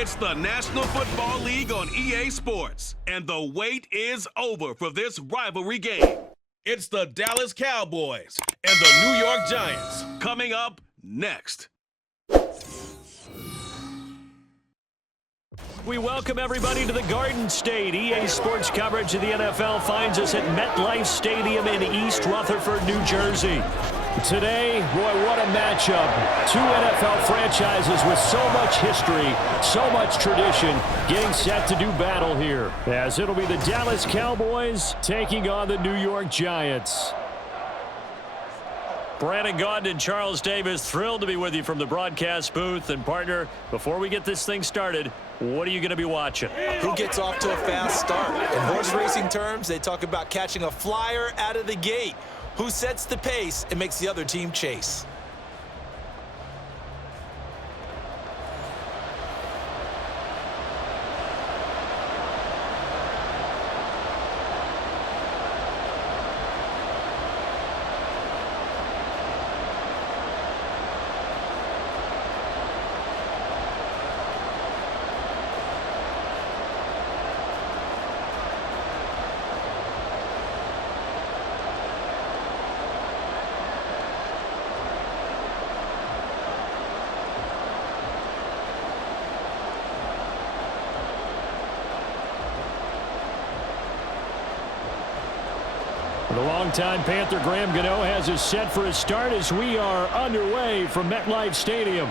It's the National Football League on EA Sports, and the wait is over for this rivalry game. It's the Dallas Cowboys and the New York Giants coming up next. We welcome everybody to the Garden State. EA Sports coverage of the NFL finds us at MetLife Stadium in East Rutherford, New Jersey. Today, boy, what a matchup. Two NFL franchises with so much history, so much tradition, getting set to do battle here. As it'll be the Dallas Cowboys taking on the New York Giants. Brandon Gaudin and Charles Davis, thrilled to be with you from the broadcast booth. And partner, before we get this thing started, what are you going to be watching? Who gets off to a fast start? In horse racing terms, they talk about catching a flyer out of the gate. Who sets the pace and makes the other team chase? The longtime Panther Graham Gano has us set for a start as we are underway from MetLife Stadium.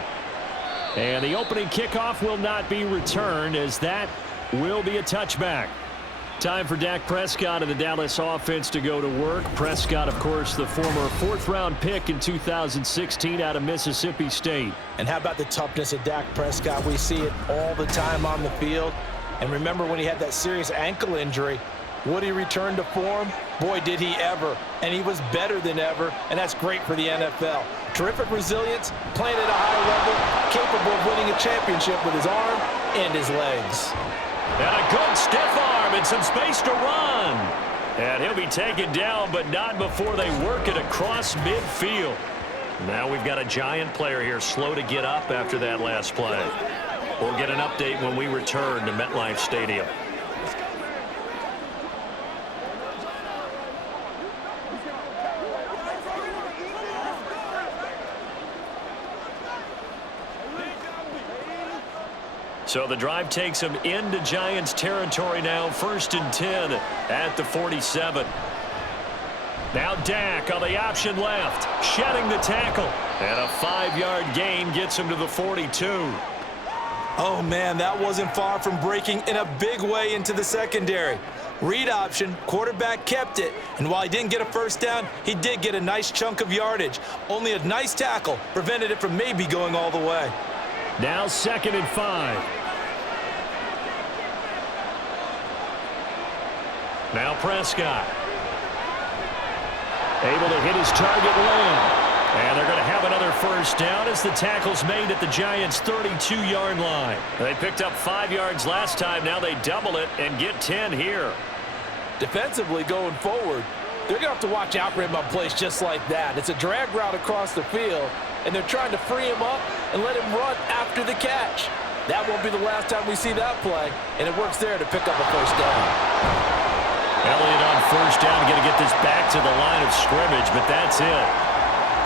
And the opening kickoff will not be returned, as that will be a touchback. Time for Dak Prescott and the Dallas offense to go to work. Prescott, of course, the former fourth-round pick in 2016 out of Mississippi State. And how about the toughness of Dak Prescott? We see it all the time on the field. And remember when he had that serious ankle injury, would he return to form? Boy, did he ever. And he was better than ever, and that's great for the NFL. Terrific resilience, playing at a high level, capable of winning a championship with his arm and his legs. And a good stiff arm and some space to run. And he'll be taken down, but not before they work it across midfield. Now we've got a Giant player here slow to get up after that last play. We'll get an update when we return to MetLife Stadium. So the drive takes them into Giants territory now, 1st and 10 at the 47. Now Dak on the option left, shedding the tackle. And a 5-yard gain gets him to the 42. Oh, man, that wasn't far from breaking in a big way into the secondary. Read option, quarterback kept it. And while he didn't get a first down, he did get a nice chunk of yardage. Only a nice tackle prevented it from maybe going all the way. Now 2nd and 5. Now Prescott. Able to hit his target Lamb. And they're going to have another first down as the tackle's made at the Giants' 32-yard line. They picked up 5 yards last time. Now they double it and get 10 here. Defensively going forward, they're going to have to watch out for him on plays just like that. It's a drag route across the field, and they're trying to free him up and let him run after the catch. That won't be the last time we see that play, and it works there to pick up a first down. Elliott on first down, going to get this back to the line of scrimmage, but that's it.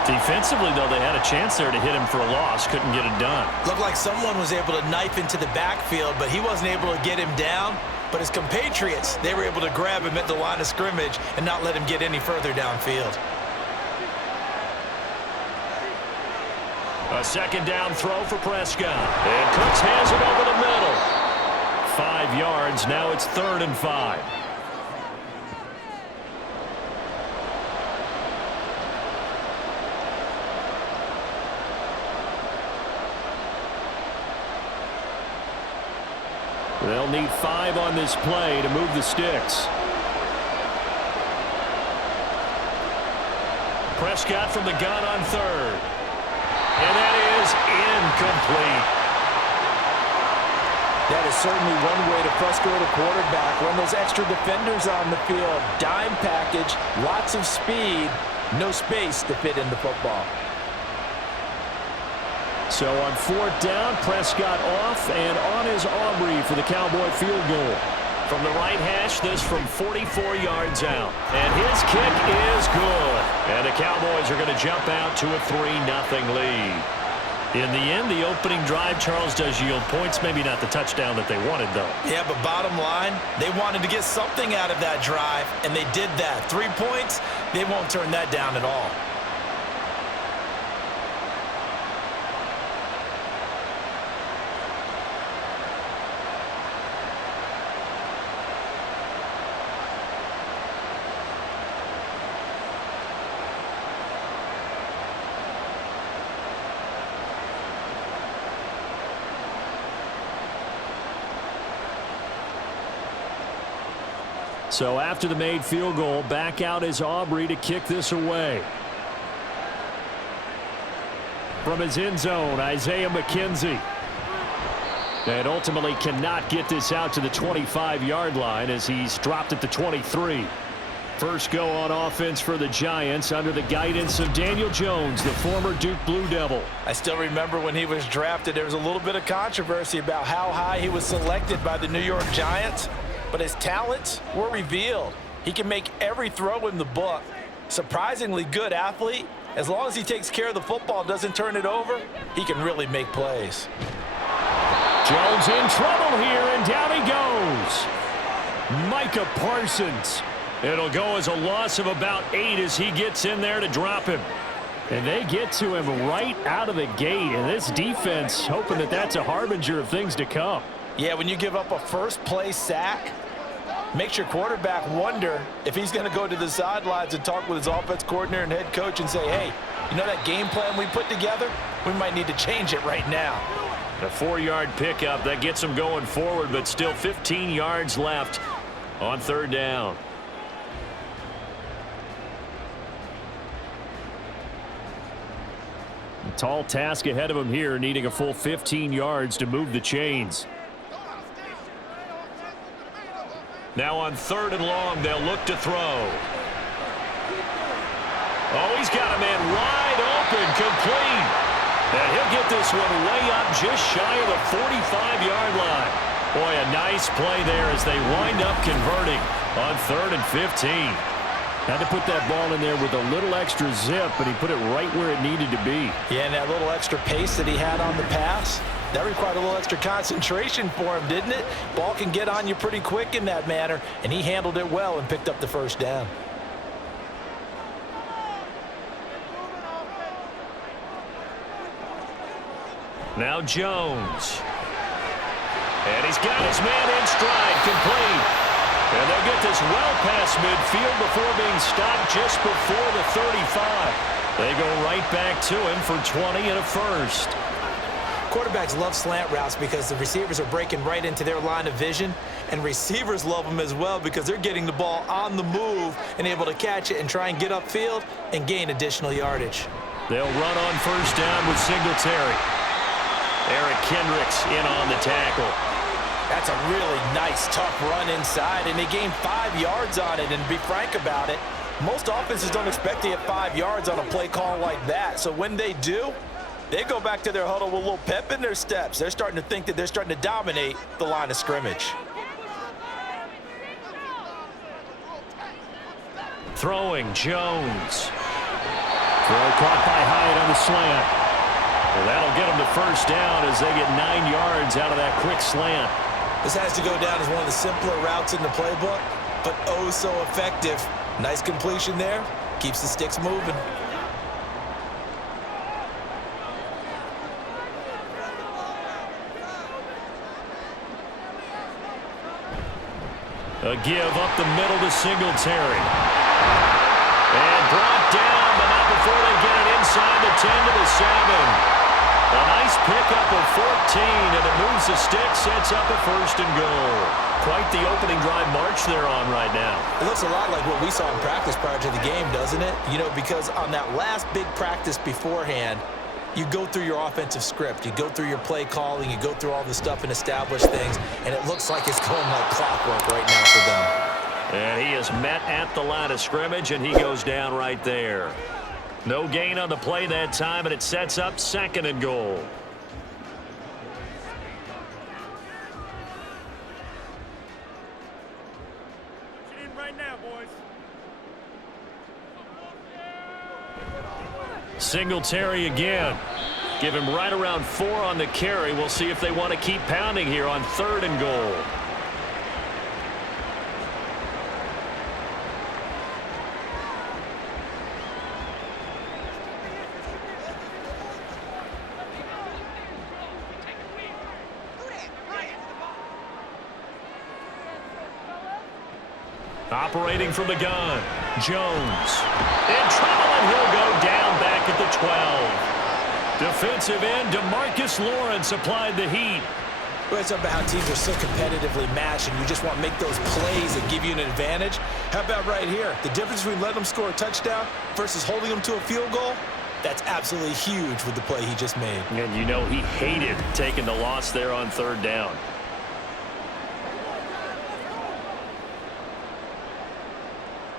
Defensively, though, they had a chance there to hit him for a loss. Couldn't get it done. Looked like someone was able to knife into the backfield, but he wasn't able to get him down. But his compatriots, they were able to grab him at the line of scrimmage and not let him get any further downfield. A 2nd down throw for Prescott. And Cooks has it over the middle. 5 yards. Now it's 3rd and 5. They'll need 5 on this play to move the sticks. Prescott from the gun on 3rd. And that is incomplete. That is certainly one way to frustrate a quarterback. Run those extra defenders on the field. Dime package, lots of speed, no space to fit in the football. So on 4th down, Prescott off and on is Aubrey for the Cowboy field goal. From the right hash, this from 44 yards out. And his kick is good. And the Cowboys are going to jump out to a 3-0 lead. In the end, the opening drive, Charles, does yield points. Maybe not the touchdown that they wanted, though. Yeah, but bottom line, they wanted to get something out of that drive, and they did that. 3 points, they won't turn that down at all. So after the made field goal, back out is Aubrey to kick this away. From his end zone, Isaiah McKenzie. And ultimately cannot get this out to the 25-yard line as he's dropped at the 23. First go on offense for the Giants under the guidance of Daniel Jones, the former Duke Blue Devil. I still remember when he was drafted, there was a little bit of controversy about how high he was selected by the New York Giants. But his talents were revealed. He can make every throw in the book. Surprisingly good athlete. As long as he takes care of the football, doesn't turn it over, he can really make plays. Jones in trouble here, and down he goes. Micah Parsons. It'll go as a loss of about 8 as he gets in there to drop him. And they get to him right out of the gate. And this defense hoping that that's a harbinger of things to come. Yeah, when you give up a first-play sack, makes your quarterback wonder if he's going to go to the sidelines and talk with his offense coordinator and head coach and say, hey, you know that game plan we put together? We might need to change it right now. A 4-yard pickup that gets him going forward, but still 15 yards left on 3rd down. A tall task ahead of him here, needing a full 15 yards to move the chains. Now on 3rd and long, they'll look to throw. Oh, he's got a man wide open, complete. And he'll get this one way up just shy of the 45-yard line. Boy, a nice play there as they wind up converting on 3rd and 15. Had to put that ball in there with a little extra zip, but he put it right where it needed to be. Yeah, and that little extra pace that he had on the pass, that required a little extra concentration for him, didn't it? Ball can get on you pretty quick in that manner, and he handled it well and picked up the 1st down. Now Jones. And he's got his man in stride, complete. And they'll get this well past midfield before being stopped just before the 35. They go right back to him for 20 and a first. Quarterbacks love slant routes because the receivers are breaking right into their line of vision, and receivers love them as well because they're getting the ball on the move and able to catch it and try and get upfield and gain additional yardage. They'll run on 1st down with Singletary. Eric Kendricks in on the tackle. That's a really nice, tough run inside, and they gained 5 yards on it. And to be frank about it, most offenses don't expect to get 5 yards on a play call like that. So when they do, they go back to their huddle with a little pep in their steps. They're starting to think that they're starting to dominate the line of scrimmage. Throwing, Jones. Throw caught by Hyatt on the slant. Well, that'll get them to 1st down as they get 9 yards out of that quick slant. This has to go down as one of the simpler routes in the playbook, but oh so effective. Nice completion there. Keeps the sticks moving. A give up the middle to Singletary. And brought down, but not before they get it inside the 10 to the 7. A nice pickup of 14, and it moves the stick, sets up a 1st and goal. Quite the opening drive march they're on right now. It looks a lot like what we saw in practice prior to the game, doesn't it? You know, because on that last big practice beforehand, you go through your offensive script, you go through your play calling, you go through all the stuff and establish things, and it looks like it's going like clockwork right now for them. And he is met at the line of scrimmage, and he goes down right there. No gain on the play that time, and it sets up 2nd and goal. Singletary again. Give him right around 4 on the carry. We'll see if they want to keep pounding here on 3rd and goal. Operating from the gun, Jones. In trouble, and he'll go down back at the 12. Defensive end, DeMarcus Lawrence applied the heat. Well, it's about how teams are so competitively matched, and you just want to make those plays that give you an advantage. How about right here? The difference between letting them score a touchdown versus holding them to a field goal, that's absolutely huge with the play he just made. And you know he hated taking the loss there on 3rd down.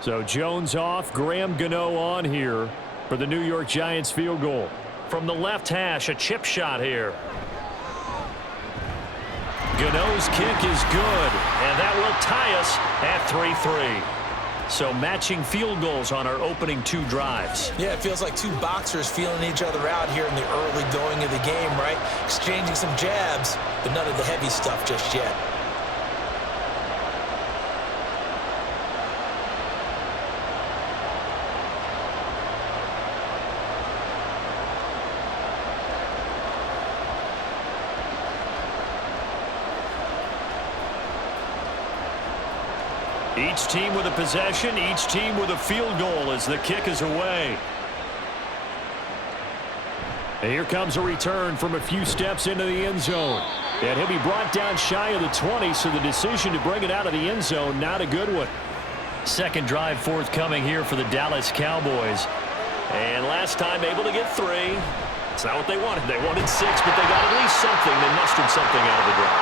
So Jones off, Graham Gano on here for the New York Giants field goal. From the left hash, a chip shot here. Gano's kick is good, and that will tie us at 3-3. So matching field goals on our opening 2 drives. Yeah, it feels like 2 boxers feeling each other out here in the early going of the game, right? Exchanging some jabs, but none of the heavy stuff just yet. Each team with a possession, each team with a field goal as the kick is away. And here comes a return from a few steps into the end zone. And he'll be brought down shy of the 20, so the decision to bring it out of the end zone, not a good one. Second drive forthcoming here for the Dallas Cowboys. And last time able to get 3. It's not what they wanted. They wanted 6, but they got at least something. They mustered something out of the drive.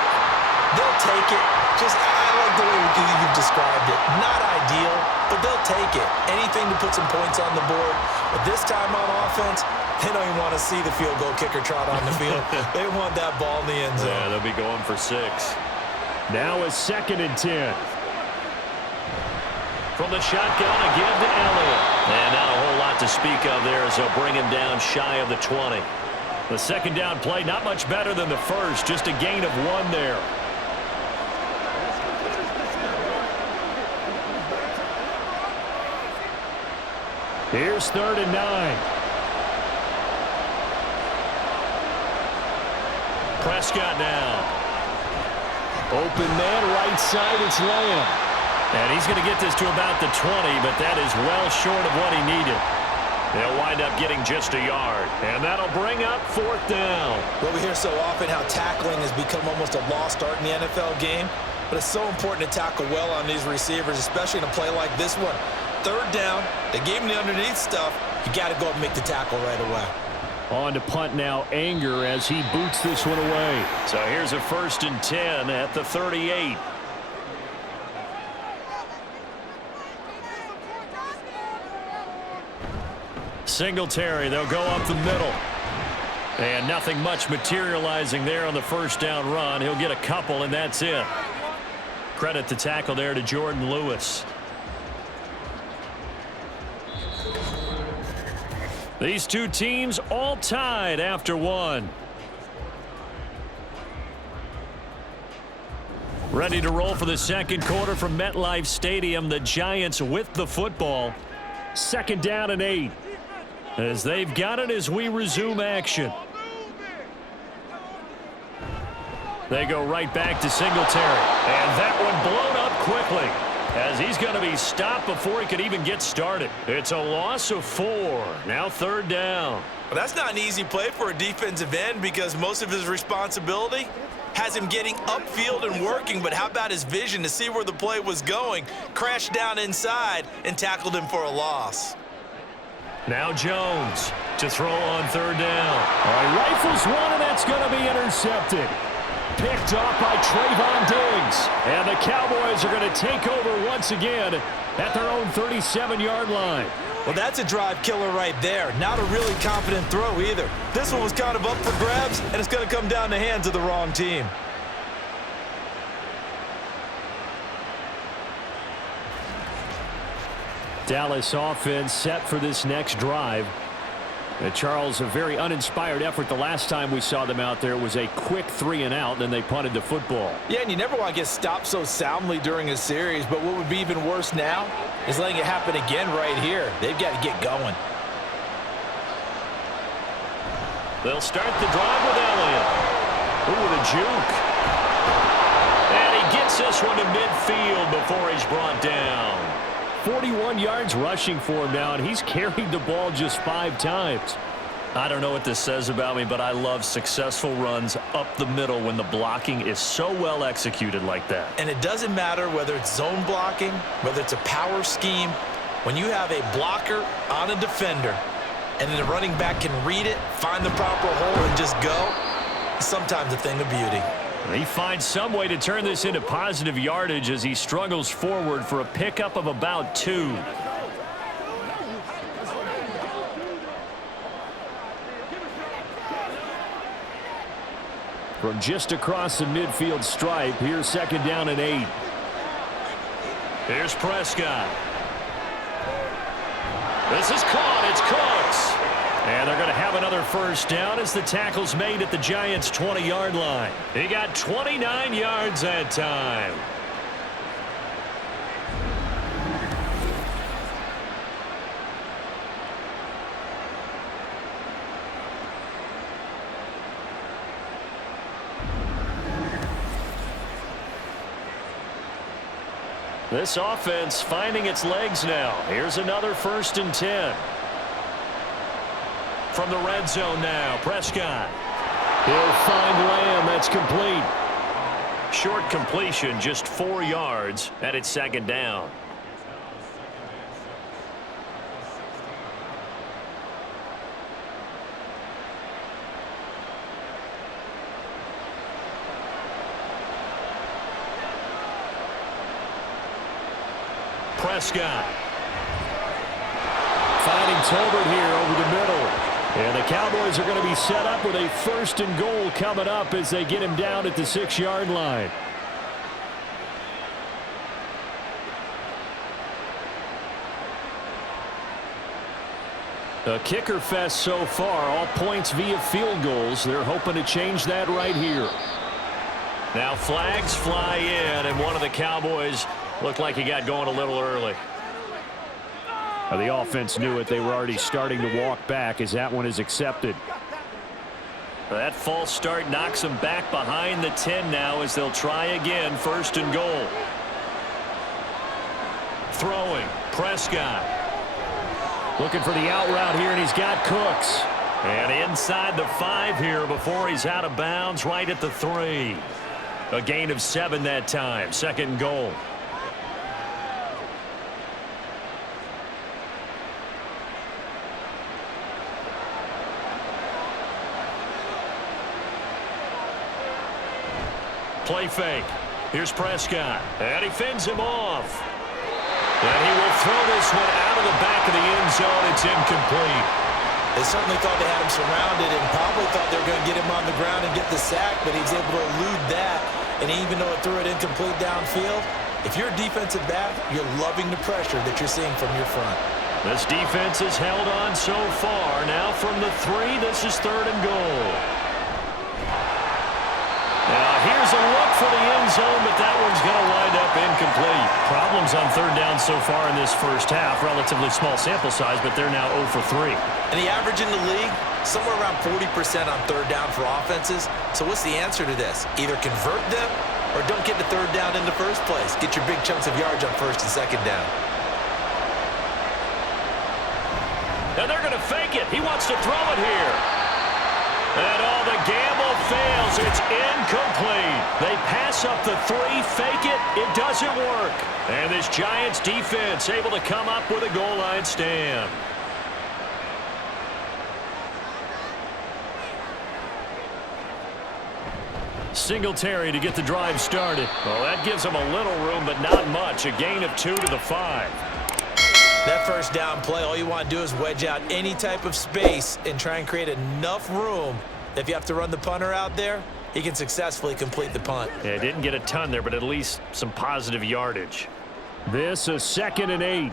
They'll take it. I like the way you've described it. Not ideal, but they'll take it. Anything to put some points on the board. But this time on offense, they don't even want to see the field goal kicker trot on the field. They want that ball in the end zone. Yeah, they'll be going for 6. Now a 2nd and 10. From the shotgun again to Elliott. And not a whole lot to speak of there as they'll bring him down shy of the 20. The second down play not much better than the first. Just a gain of 1 there. Here's 3rd and 9. Prescott now. Open man, right side, it's Lamb. And he's going to get this to about the 20, but that is well short of what he needed. They'll wind up getting just a yard. And that'll bring up 4th down. Well, we hear so often how tackling has become almost a lost art in the NFL game. But it's so important to tackle well on these receivers, especially in a play like this one. 3rd down, they gave him the underneath stuff. You got to go up and make the tackle right away. On to punt now, Anger, as he boots this one away. So here's a 1st and 10 at the 38. Singletary, they'll go up the middle. And nothing much materializing there on the 1st down run. He'll get a couple, and that's it. Credit the tackle there to Jordan Lewis. These 2 teams all tied after 1. Ready to roll for the second quarter from MetLife Stadium. The Giants with the football. 2nd down and 8. As they've got it as we resume action. They go right back to Singletary. And that one blown up quickly, as he's going to be stopped before he could even get started. It's a loss of 4. Now 3rd down. Well, that's not an easy play for a defensive end because most of his responsibility has him getting upfield and working. But how about his vision to see where the play was going? Crashed down inside and tackled him for a loss. Now Jones to throw on 3rd down. All right, rifles one, and that's going to be intercepted. Picked off by Trayvon Diggs. And the Cowboys are going to take over once again at their own 37-yard line. Well, that's a drive killer right there. Not a really confident throw either. This one was kind of up for grabs, and it's going to come down the hands of the wrong team. Dallas offense set for this next drive. Charles, a very uninspired effort the last time we saw them out there. It was a quick 3-and-out, then they punted the football. Yeah, and you never want to get stopped so soundly during a series, but what would be even worse now is letting it happen again right here. They've got to get going. They'll start the drive with Elliott. Ooh, the juke. And he gets this one to midfield before he's brought down. 41 yards rushing for him now, and he's carried the ball just 5 times. I don't know what this says about me, but I love successful runs up the middle when the blocking is so well executed like that. And it doesn't matter whether it's zone blocking, whether it's a power scheme. When you have a blocker on a defender, and then the running back can read it, find the proper hole, and just go, it's sometimes a thing of beauty. He finds some way to turn this into positive yardage as he struggles forward for a pickup of about 2. From just across the midfield stripe, here's 2nd down and 8. Here's Prescott. This is caught. It's Cooks. And they're going to have another 1st down as the tackle's made at the Giants' 20-yard line. He got 29 yards that time. This offense finding its legs now. Here's another 1st and 10. From the red zone now, Prescott. He'll find Lamb. That's complete. Short completion, just 4 yards, and it's 2nd down. Prescott. Finding Tolbert here over the middle. And the Cowboys are going to be set up with a 1st and goal coming up as they get him down at the 6-yard line. A kicker fest so far, all points via field goals. They're hoping to change that right here. Now flags fly in, and one of the Cowboys looked like he got going a little early. The offense knew it. They were already starting to walk back as that one is accepted. That false start knocks them back behind the 10 now as they'll try again, 1st and goal. Throwing, Prescott. Looking for the out route here, and he's got Cooks. And inside the 5 here before he's out of bounds, right at the 3. A gain of 7 that time, 2nd and goal. Play fake. Here's Prescott. And he fends him off. And he will throw this one out of the back of the end zone. It's incomplete. They certainly thought they had him surrounded and probably thought they were going to get him on the ground and get the sack, but he was able to elude that. And even though it threw it incomplete downfield, if you're a defensive back, you're loving the pressure that you're seeing from your front. This defense has held on so far. Now from the 3, this is 3rd and goal. Now here's a look for the end zone, but that one's going to wind up incomplete. Problems on 3rd down so far in this 1st half. Relatively small sample size, but they're now 0 for 3. And the average in the league, somewhere around 40% on 3rd down for offenses. So what's the answer to this? Either convert them or don't get to 3rd down in the first place. Get your big chunks of yards on 1st and 2nd down. And they're going to fake it. He wants to throw it here. And all the gamble fails. It's incomplete. They pass up the 3, fake it. It doesn't work. And this Giants defense able to come up with a goal line stand. Singletary to get the drive started. Well, that gives them a little room, but not much. A gain of 2 to the 5. That 1st down play, all you want to do is wedge out any type of space and try and create enough room that if you have to run the punter out there, he can successfully complete the punt. Yeah, didn't get a ton there, but at least some positive yardage. This is 2nd and 8.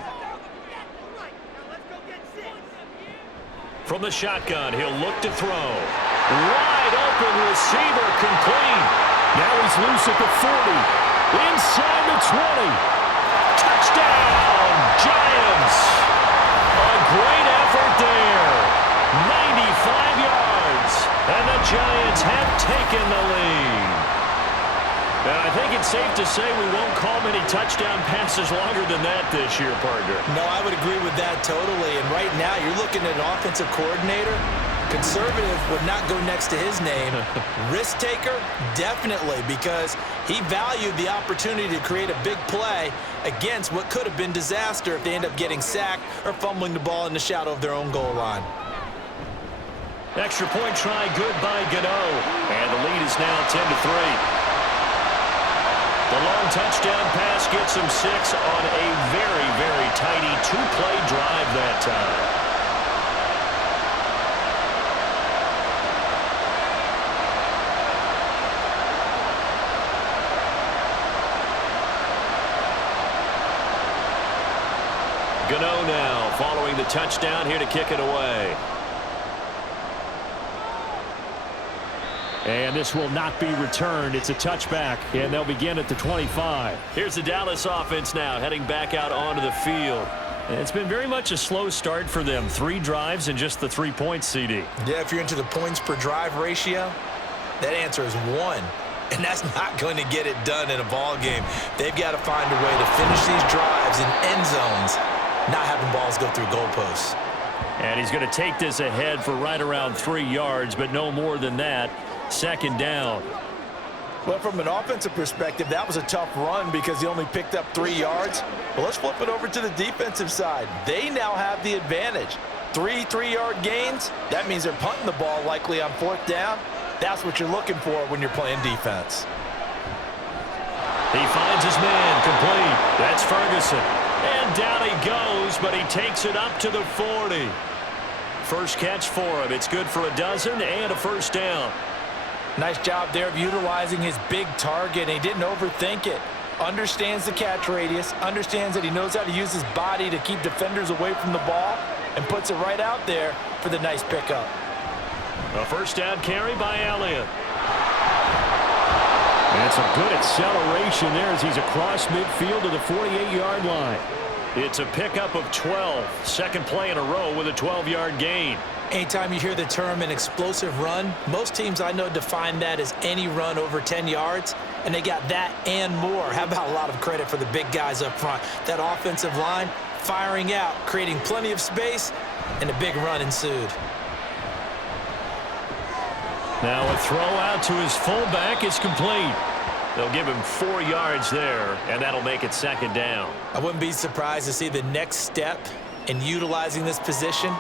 From the shotgun, he'll look to throw. Wide open receiver complete. Now he's loose at the 40. Inside the 20. Touchdown, Giants. A great effort there. 95 yards. And the Giants have taken the lead. And I think it's safe to say we won't call many touchdown passes longer than that this year, partner. No, I would agree with that totally. And right now, you're looking at an offensive coordinator. Conservative would not go next to his name. Risk taker, definitely, because he valued the opportunity to create a big play against what could have been disaster if they end up getting sacked or fumbling the ball in the shadow of their own goal line. Extra point try good by Gano. And the lead is now 10-3. The long touchdown pass gets him 6 on a very, very tidy two-play drive that time. Gano now following the touchdown here to kick it away. And this will not be returned. It's a touchback, and they'll begin at the 25. Here's the Dallas offense now heading back out onto the field. And it's been very much a slow start for them. 3 drives and just the 3 points, CD. Yeah, if you're into the points per drive ratio, that answer is 1. And that's not going to get it done in a ball game. They've got to find a way to finish these drives in end zones, not having balls go through goalposts. And he's going to take this ahead for right around 3 yards, but no more than that. Second down. Well, from an offensive perspective, that was a tough run because he only picked up 3 yards. But let's flip it over to the defensive side. They now have the advantage. 3 3-yard gains. That means they're punting the ball likely on 4th down. That's what you're looking for when you're playing defense. He finds his man complete. That's Ferguson. And down he goes, but he takes it up to the 40. First catch for him. It's good for a dozen and a first down. Nice job there of utilizing his big target, and he didn't overthink it. Understands the catch radius, understands that he knows how to use his body to keep defenders away from the ball, and puts it right out there for the nice pickup. A first down carry by Elliott. And it's a good acceleration there as he's across midfield to the 48-yard line. It's a pickup of 12. Second play in a row with a 12-yard gain. Anytime you hear the term an explosive run, most teams I know define that as any run over 10 yards, and they got that and more. How about a lot of credit for the big guys up front? That offensive line firing out, creating plenty of space, and a big run ensued. Now a throw out to his fullback is complete. They'll give him 4 yards there, and that'll make it second down. I wouldn't be surprised to see the next step in utilizing this position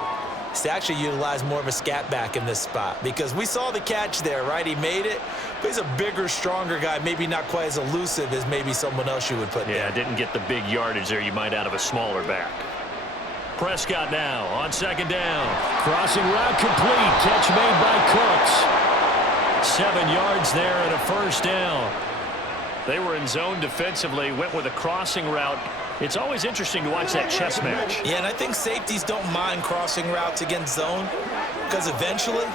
is to actually utilize more of a scat back in this spot, because we saw the catch there, right? He made it, but he's a bigger, stronger guy, maybe not quite as elusive as maybe someone else you would put there. Yeah, didn't get the big yardage there you might out of a smaller back. Prescott now on second down. Crossing route complete. Catch made by Cooks. 7 yards there and a first down. They were in zone defensively, went with a crossing route. It's always interesting to watch that chess match. Yeah, and I think safeties don't mind crossing routes against zone, because eventually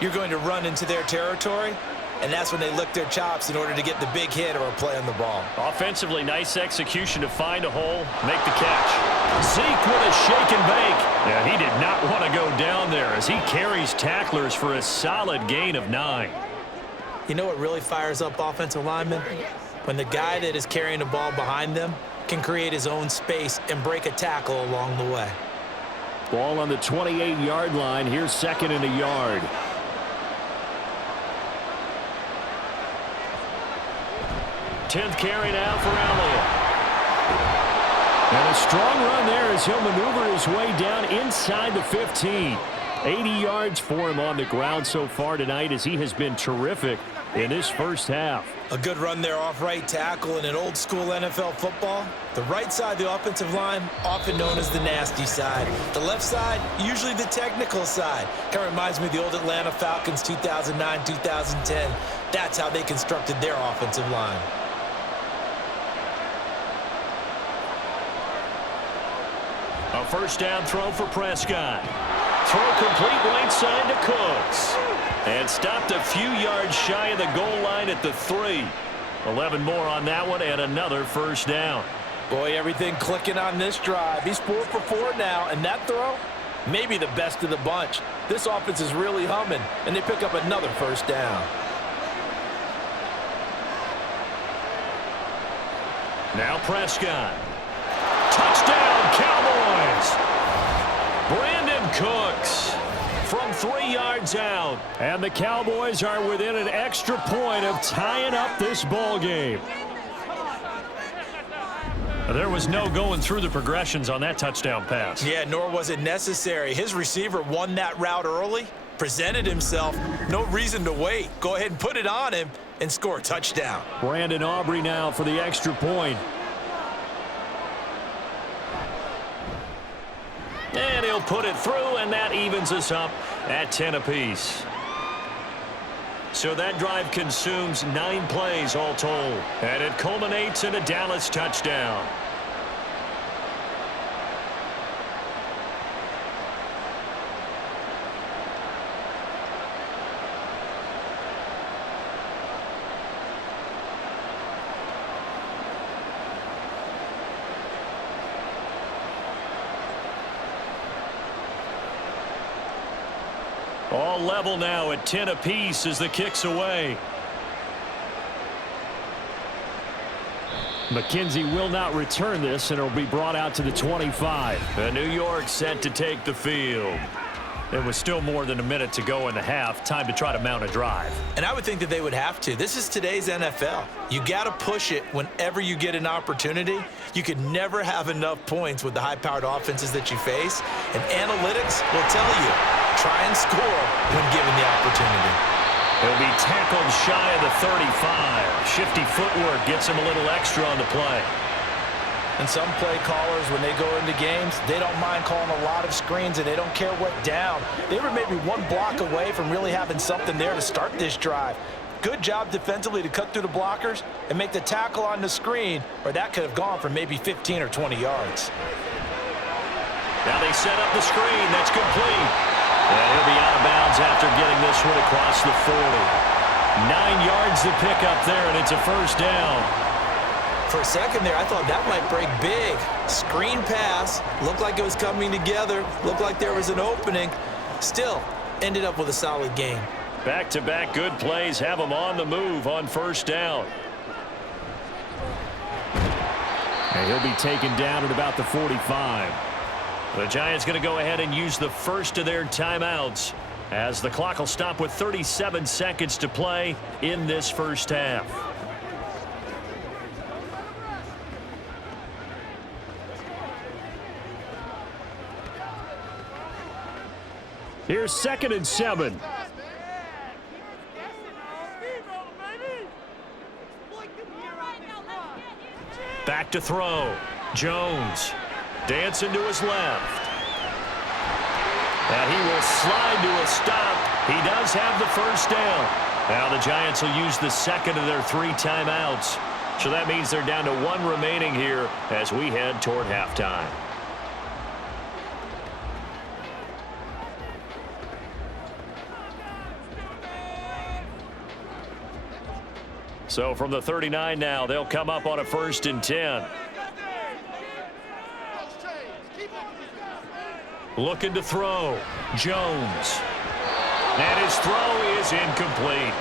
you're going to run into their territory, and that's when they lick their chops in order to get the big hit or a play on the ball. Offensively, nice execution to find a hole, make the catch. Zeke with a shake and bake. Yeah, he did not want to go down there as he carries tacklers for a solid gain of 9. You know what really fires up offensive linemen? When the guy that is carrying the ball behind them can create his own space and break a tackle along the way. Ball on the 28-yard line. Here's second and a yard. Tenth carry now for Elliott. And a strong run there as he'll maneuver his way down inside the 15. 80 yards for him on the ground so far tonight as he has been terrific in this first half. A good run there off right tackle in an old school NFL football. The right side of the offensive line, often known as the nasty side. The left side, usually the technical side. Kind of reminds me of the old Atlanta Falcons 2009, 2010. That's how they constructed their offensive line. A first down throw for Prescott. Throw complete right side to Cooks. And stopped a few yards shy of the goal line at the 3. 11 more on that one and another first down. Boy, everything clicking on this drive. He's 4 for 4 now, and that throw, maybe the best of the bunch. This offense is really humming, and they pick up another first down. Now Prescott. Touchdown, Cowboys! Brandon Cooks from 3 yards out. And the Cowboys are within an extra point of tying up this ball game. There was no going through the progressions on that touchdown pass. Yeah, nor was it necessary. His receiver won that route early, presented himself. No reason to wait. Go ahead and put it on him and score a touchdown. Brandon Aubrey now for the extra point. And he'll put it through, and that evens us up at 10 apiece. So that drive consumes 9 plays all told. And it culminates in a Dallas touchdown. All level now at 10 apiece as the kick's away. McKenzie will not return this, and it'll be brought out to the 25. And New York set to take the field. There was still more than a minute to go in the half. Time to try to mount a drive. And I would think that they would have to. This is today's NFL. You got to push it whenever you get an opportunity. You could never have enough points with the high-powered offenses that you face. And analytics will tell you, try and score when given the opportunity. He'll be tackled shy of the 35. Shifty footwork gets him a little extra on the play. And some play callers, when they go into games, they don't mind calling a lot of screens, and they don't care what down. They were maybe one block away from really having something there to start this drive. Good job defensively to cut through the blockers and make the tackle on the screen, or that could have gone for maybe 15 or 20 yards. Now they set up the screen. That's complete. And he'll be out of bounds after getting this one across the 40. 9 yards to pick up there, and it's a first down. For a second there, I thought that might break big. Screen pass, looked like it was coming together, looked like there was an opening. Still, ended up with a solid game. Back-to-back good plays have them on the move on first down. And he'll be taken down at about the 45. The Giants going to go ahead and use the first of their timeouts as the clock will stop with 37 seconds to play in this first half. Here's 2nd and 7. Back to throw. Jones dancing to his left. And he will slide to a stop. He does have the first down. Now the Giants will use the second of their 3 timeouts. So that means they're down to 1 remaining here as we head toward halftime. So from the 39 now, they'll come up on a 1st and 10. Looking to throw. Jones. And his throw is incomplete.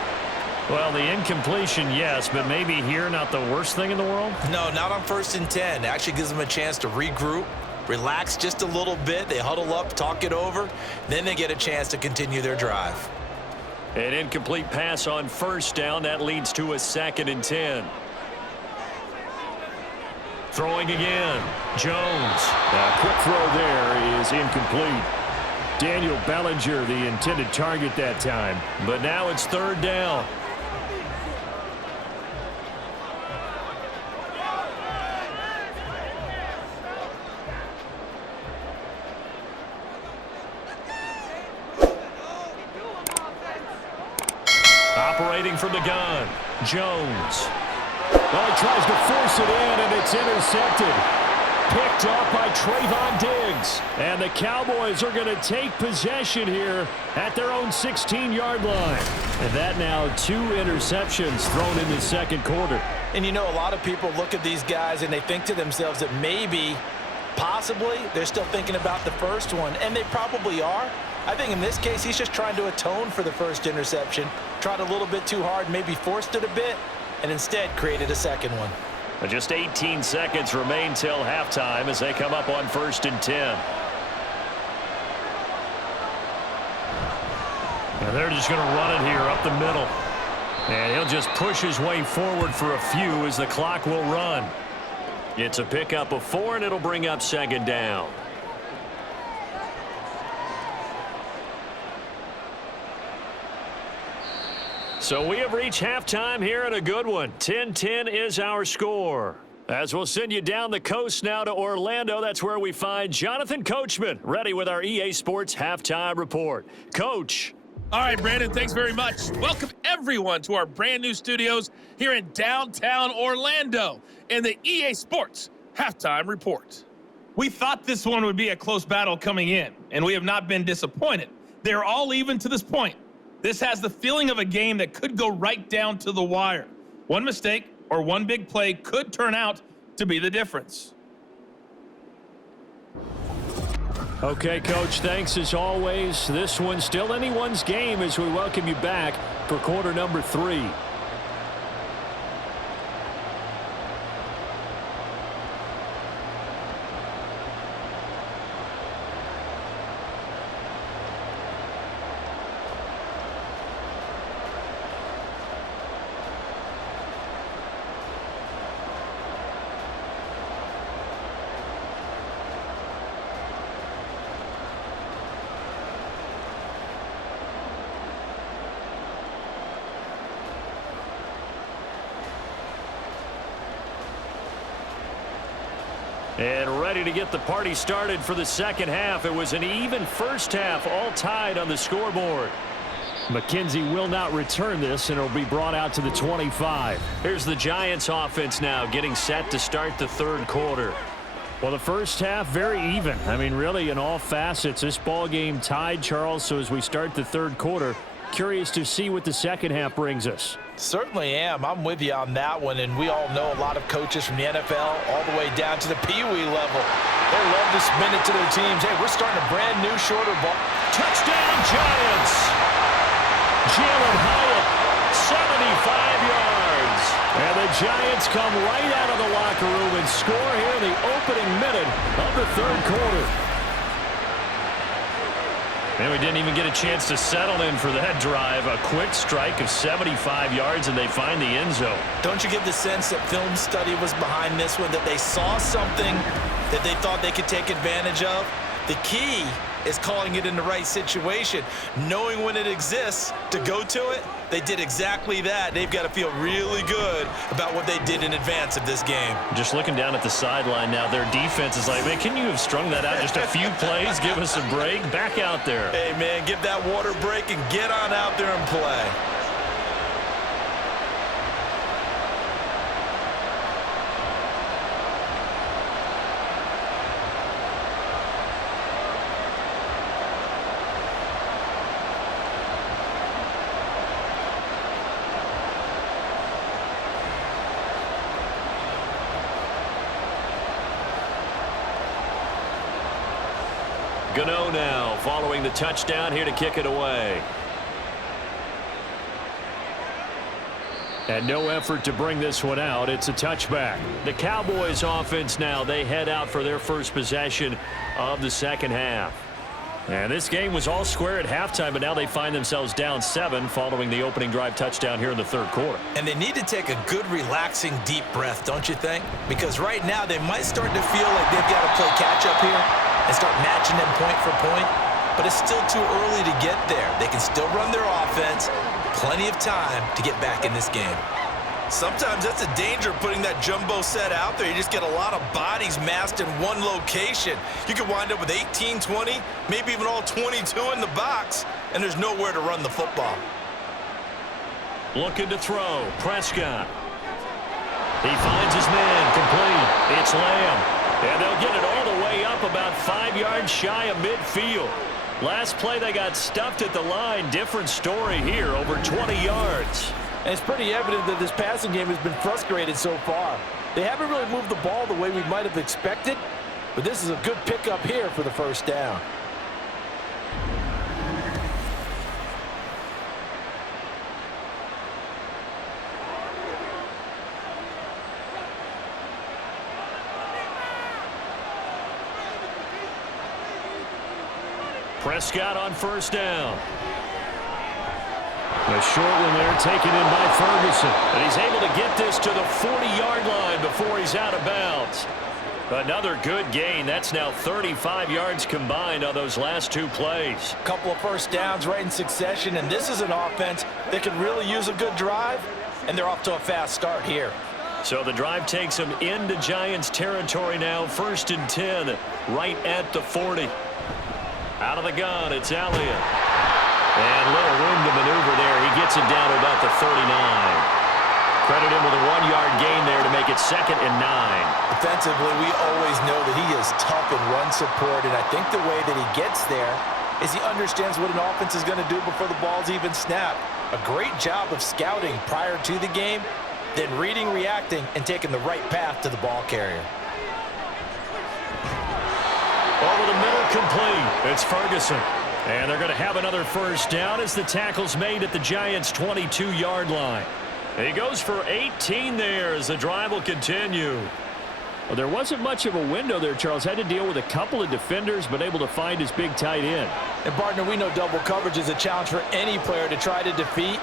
Well, the incompletion, yes, but maybe here not the worst thing in the world? No, not on 1st and 10. It actually gives them a chance to regroup, relax just a little bit. They huddle up, talk it over. Then they get a chance to continue their drive. An incomplete pass on 1st down. That leads to a 2nd and 10. Throwing again. Jones. A quick throw there is incomplete. Daniel Bellinger, the intended target that time. But now it's 3rd down. Operating from the gun, Jones. Well, he tries to force it in, and it's intercepted. picked off by Trayvon Diggs. And the Cowboys are going to take possession here at their own 16-yard line. And that now 2 interceptions thrown in the second quarter. And you know, a lot of people look at these guys and they think to themselves that maybe, possibly, they're still thinking about the first one. And they probably are. I think in this case, he's just trying to atone for the first interception. Tried a little bit too hard, maybe forced it a bit, and instead created a second one. Just 18 seconds remain till halftime as they come up on 1st and 10. And they're just going to run it here up the middle. And he'll just push his way forward for a few as the clock will run. It's a pickup of 4, and it'll bring up 2nd down. So we have reached halftime here in a good one. 10-10 is our score. As we'll send you down the coast now to Orlando, that's where we find Jonathan Coachman, ready with our EA Sports Halftime Report. Coach. All right, Brandon, thanks very much. Welcome, everyone, to our brand new studios here in downtown Orlando in the EA Sports Halftime Report. We thought this one would be a close battle coming in, and we have not been disappointed. They're all even to this point. This has the feeling of a game that could go right down to the wire. One mistake or one big play could turn out to be the difference. Okay, Coach, thanks as always. This one's still anyone's game as we welcome you back for quarter number 3. And ready to get the party started for the second half. It was an even first half, all tied on the scoreboard. McKenzie will not return this, and it'll be brought out to the 25. Here's the Giants offense now getting set to start the third quarter. Well, the first half, very even. I mean, really, in all facets, this ball game tied, Charles. So as we start the third quarter, curious to see what the second half brings us. Certainly am. I'm with you on that one, and we all know a lot of coaches from the NFL all the way down to the Pee Wee level. They love to spin it to their teams. Hey, we're starting a brand new shorter ball. Touchdown, Giants! Jalen Hyatt, 75 yards. And the Giants come right out of the locker room and score here in the opening minute of the third quarter. And we didn't even get a chance to settle in for that drive. A quick strike of 75 yards, and they find the end zone. Don't you get the sense that film study was behind this one, that they saw something that they thought they could take advantage of? The key is calling it in the right situation, knowing when it exists to go to it. They did exactly that. They've got to feel really good about what they did in advance of this game. Just looking down at the sideline now, their defense is like, man, can you have strung that out just a few plays? Give us a break. Back out there. Hey, man, give that water break and get on out there and play. Gano now following the touchdown here to kick it away. And no effort to bring this one out. It's a touchback. The Cowboys offense now, they head out for their first possession of the second half. And this game was all square at halftime, but now they find themselves down 7 following the opening drive touchdown here in the third quarter. And they need to take a good, relaxing, deep breath, don't you think? Because right now they might start to feel like they've got to play catch-up here and start matching them point for point. But it's still too early to get there. They can still run their offense. Plenty of time to get back in this game. Sometimes that's a danger putting that jumbo set out there. You just get a lot of bodies massed in one location. You could wind up with 18, 20, maybe even all 22 in the box, and there's nowhere to run the football. Looking to throw. Prescott. He finds his man complete. It's Lamb. And they'll get it all the way up about 5 yards shy of midfield. Last play, they got stuffed at the line. Different story here, over 20 yards. And it's pretty evident that this passing game has been frustrated so far. They haven't really moved the ball the way we might have expected, but this is a good pickup here for the first down. Prescott on first down. A short one there taken in by Ferguson. And he's able to get this to the 40-yard line before he's out of bounds. Another good gain. That's now 35 yards combined on those last 2 plays. A couple of first downs right in succession, and this is an offense that could really use a good drive, and they're off to a fast start here. So the drive takes them into Giants territory now. 1st and 10, right at the 40. Out of the gun, it's Elliott. And little room to maneuver there. He gets it down to about the 39. Credit him with a 1-yard gain there to make it 2nd and 9. Defensively, we always know that he is tough in run support, and I think the way that he gets there is he understands what an offense is going to do before the ball's even snapped. A great job of scouting prior to the game, then reading, reacting, and taking the right path to the ball carrier. Over the middle, complete. It's Ferguson. And they're going to have another first down as the tackle's made at the Giants' 22-yard line. He goes for 18 there as the drive will continue. Well, there wasn't much of a window there, Charles. Had to deal with a couple of defenders, but able to find his big tight end. And, partner, we know double coverage is a challenge for any player to try to defeat.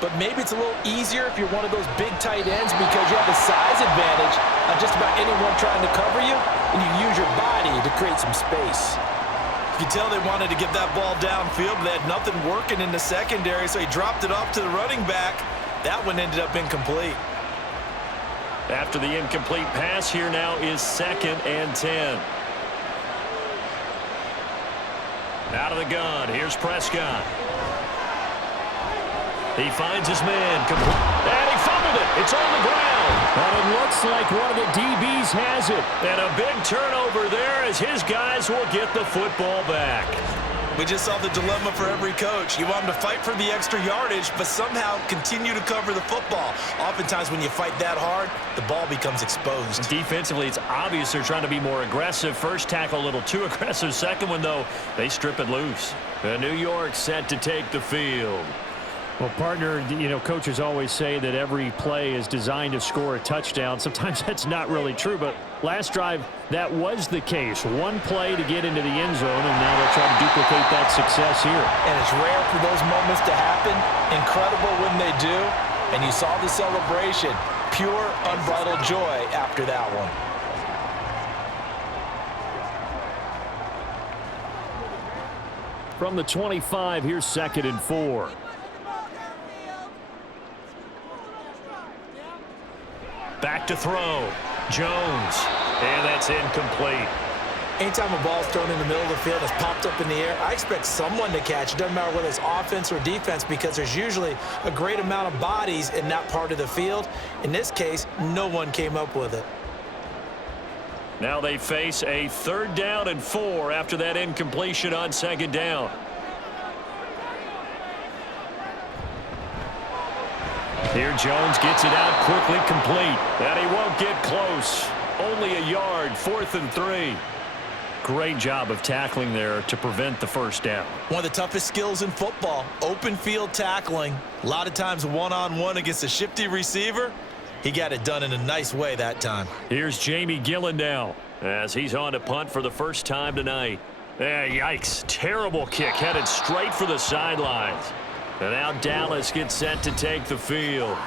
But maybe it's a little easier if you're one of those big tight ends because you have a size advantage on just about anyone trying to cover you, and you use your body to create some space. You can tell they wanted to get that ball downfield, but they had nothing working in the secondary, so he dropped it off to the running back. That one ended up incomplete. After the incomplete pass, here now is 2nd and 10. Out of the gun, here's Prescott. He finds his man, and he fumbled it. It's on the ground. But it looks like one of the DBs has it. And a big turnover there as his guys will get the football back. We just saw the dilemma for every coach. You want them to fight for the extra yardage, but somehow continue to cover the football. Oftentimes when you fight that hard, the ball becomes exposed. Defensively, it's obvious they're trying to be more aggressive. First tackle a little too aggressive. Second one, though, they strip it loose. And New York set to take the field. Well, partner, you know, coaches always say that every play is designed to score a touchdown. Sometimes that's not really true, but last drive, that was the case. One play to get into the end zone, and now they'll try to duplicate that success here. And it's rare for those moments to happen. Incredible when they do. And you saw the celebration. Pure, unbridled joy after that one. From the 25, here's 2nd and 4. Back to throw. Jones. And that's incomplete. Anytime a ball's thrown in the middle of the field, it's popped up in the air, I expect someone to catch. It doesn't matter whether it's offense or defense because there's usually a great amount of bodies in that part of the field. In this case, no one came up with it. Now they face a 3rd down and 4 after that incompletion on 2nd down. Here Jones gets it out quickly, complete. And he won't get close. Only a yard, 4th and 3. Great job of tackling there to prevent the first down. One of the toughest skills in football, open field tackling. A lot of times one-on-one against a shifty receiver. He got it done in a nice way that time. Here's Jamie Gillen now as he's on to punt for the first time tonight. Yikes, terrible kick headed straight for the sidelines. And now Dallas gets set to take the field.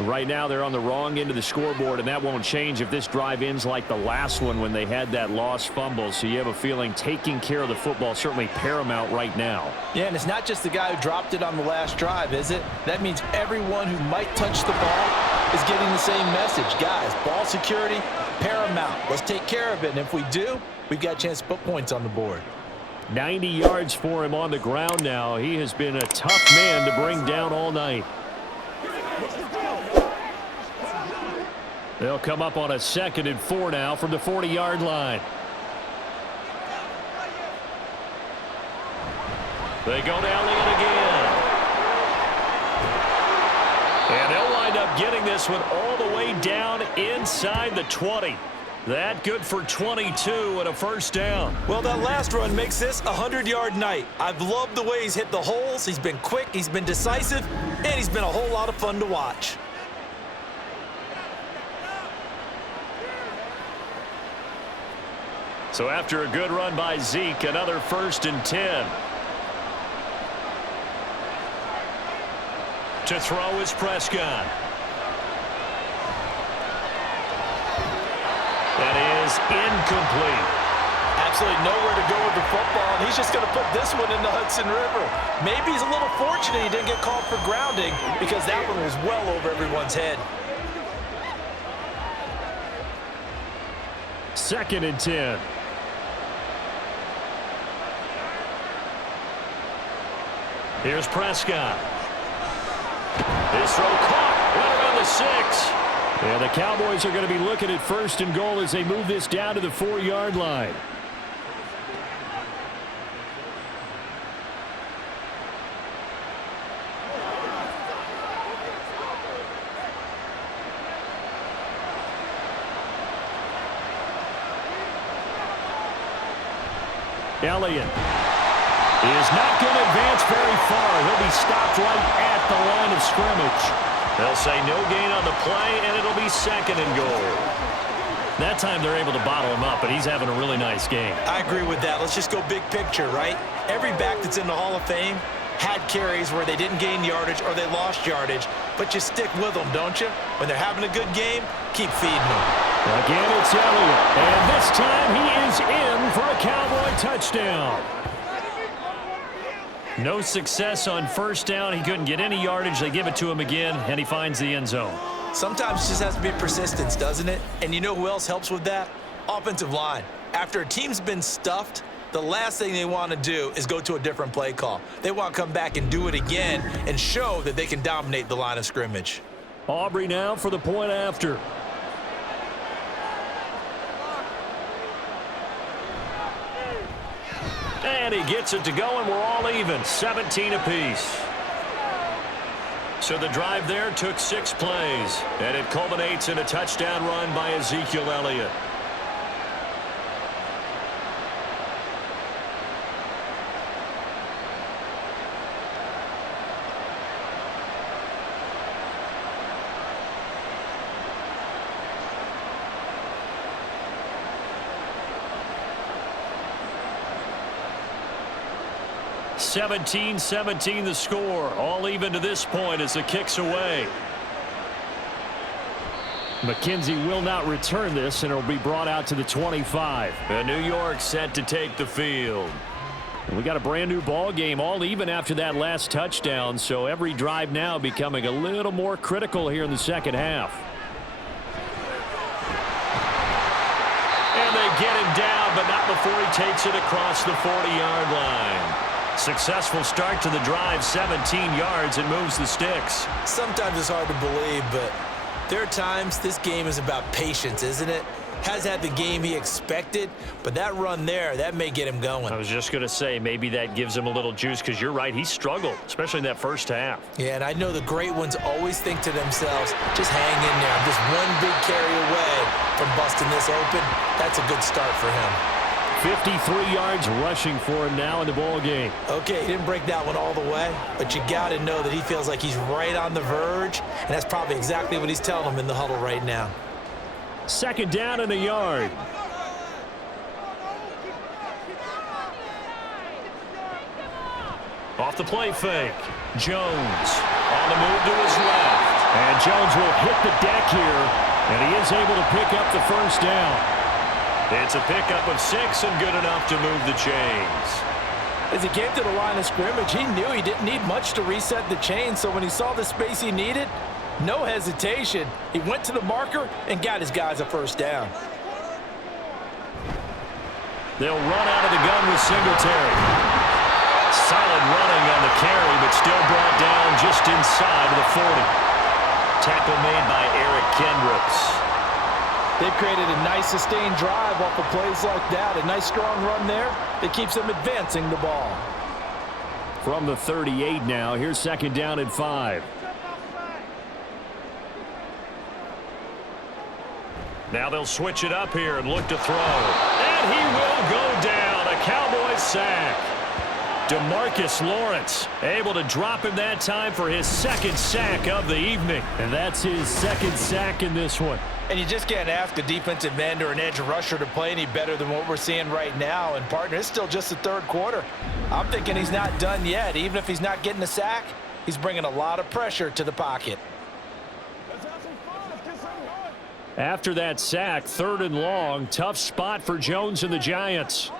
Right now they're on the wrong end of the scoreboard, and that won't change if this drive ends like the last one when they had that lost fumble. So you have a feeling taking care of the football certainly paramount right now. Yeah, and it's not just the guy who dropped it on the last drive, is it? That means everyone who might touch the ball is getting the same message. Guys, ball security, paramount. Let's take care of it, and if we do, we've got a chance to put points on the board. 90 yards for him on the ground now. He has been a tough man to bring down all night. They'll come up on a 2nd and 4 now from the 40-yard line. They go to Elliott again. And they'll wind up getting this one all the way down inside the 20. That good for 22 and a first down. Well, that last run makes this a 100-yard night. I've loved the way he's hit the holes. He's been quick, he's been decisive, and he's been a whole lot of fun to watch. So after a good run by Zeke, another 1st and 10. To throw is Prescott. That is incomplete. Absolutely nowhere to go with the football, and he's just going to put this one in the Hudson River. Maybe he's a little fortunate he didn't get called for grounding because that one was well over everyone's head. 2nd and 10. Here's Prescott. His throw caught right around the 6. And the Cowboys are going to be looking at 1st and goal as they move this down to the 4-yard line. Elliott is not going to advance very far. He'll be stopped right at the line of scrimmage. They'll say no gain on the play, and it'll be 2nd and goal. That time they're able to bottle him up, but he's having a really nice game. I agree with that. Let's just go big picture, right? Every back that's in the Hall of Fame had carries where they didn't gain yardage or they lost yardage, but you stick with them, don't you? When they're having a good game, keep feeding them. Again, it's Elliott, and this time he is in for a Cowboy touchdown. No success on 1st down. He couldn't get any yardage. They give it to him again, and he finds the end zone. Sometimes it just has to be persistence, doesn't it? And you know who else helps with that? Offensive line. After a team's been stuffed, the last thing they want to do is go to a different play call. They want to come back and do it again and show that they can dominate the line of scrimmage. Aubrey now for the point after. And he gets it to go, and we're all even, 17 apiece. So the drive there took 6 plays, and it culminates in a touchdown run by Ezekiel Elliott. (17-17) the score. All even to this point as the kick's away. McKenzie will not return this, and it'll be brought out to the 25. And New York set to take the field. And we got a brand new ball game, all even after that last touchdown, so every drive now becoming a little more critical here in the second half. And they get him down, but not before he takes it across the 40-yard line. Successful start to the drive, 17 yards, and moves the sticks. Sometimes it's hard to believe, but there are times this game is about patience, isn't it? Has had the game he expected, but that run there, that may get him going. I was just going to say, maybe that gives him a little juice, because you're right, he struggled, especially in that first half. Yeah, and I know the great ones always think to themselves, just hang in there. I'm just one big carry away from busting this open. That's a good start for him. 53 yards rushing for him now in the ball game. Okay, he didn't break that one all the way, but you got to know that he feels like he's right on the verge, and that's probably exactly what he's telling them in the huddle right now. 2nd down and a yard. Off the play fake. Jones on the move to his left. And Jones will hit the deck here, and he is able to pick up the first down. It's a pickup of 6 and good enough to move the chains. As he came to the line of scrimmage, he knew he didn't need much to reset the chain, so when he saw the space he needed, no hesitation. He went to the marker and got his guys a first down. They'll run out of the gun with Singletary. Solid running on the carry, but still brought down just inside of the 40. Tackle made by Eric Kendricks. They've created a nice sustained drive off of plays like that. A nice strong run there that keeps them advancing the ball. From the 38 now, here's second down and 5. Now they'll switch it up here and look to throw. And he will go down. A Cowboys sack. DeMarcus Lawrence able to drop him that time for his second sack of the evening. And that's his second sack in this one. And you just can't ask a defensive end or an edge rusher to play any better than what we're seeing right now. And, partner, it's still just the third quarter. I'm thinking he's not done yet. Even if he's not getting a sack, he's bringing a lot of pressure to the pocket. After that sack, 3rd and long, tough spot for Jones and the Giants.